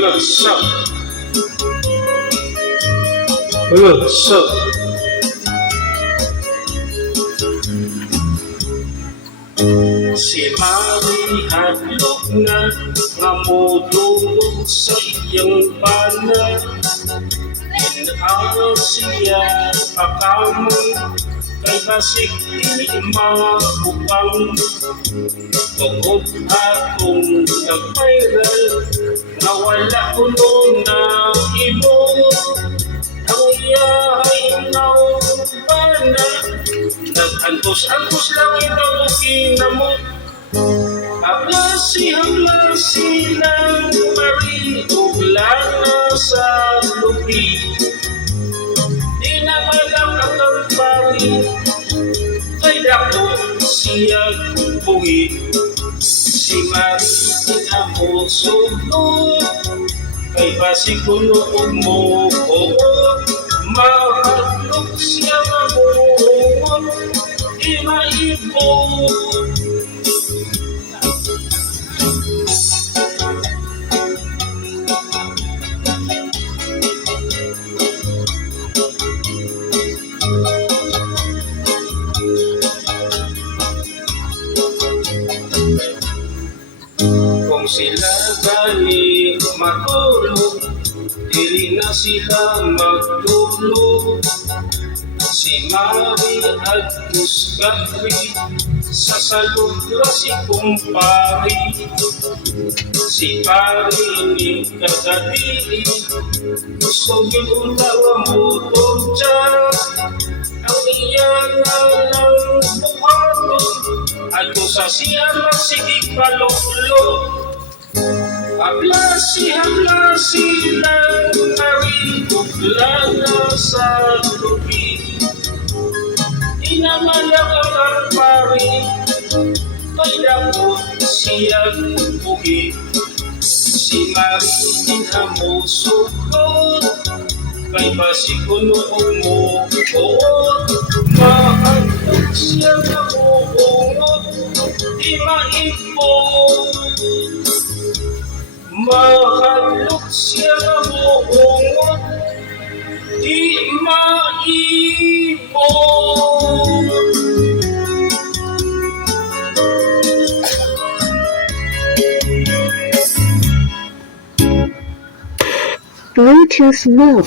Si Mari hadlok na nga modulog sa iyang bana. Inaw siya pakamang kay basig dili mabukang. Tungod akong nag-viral nga wala kuno na imo. Ang iya'y naubana, nag-antos-antos lang itabukin na mo. Ablasi lang mariuglan na sa lupi. Di na malang ang pari, kay dako siya buhi. Si Mari na mo sunod, kay basi kunoon mo mahadlok siya mamuhon, di maibon. Kung sila gani matulog, dili na sila magtulog. Si Mari at Musgabri sa saludra si kumpari. Si Pari ni kagabi, gusto ginulawa mo dyan. Ang iyang lang buhaton, at kung sa siya magsigig paloklo. Ablasi lang mariuglan na sa lupi. Di naman lang ang pari, kay dako siyang buhi. Si Mari na mo sugod, kay basi kunoon mo mahadlok siya na buhungot, di maibon. Mahadlok siya na buhungot, di maibon. Bluetooth mode.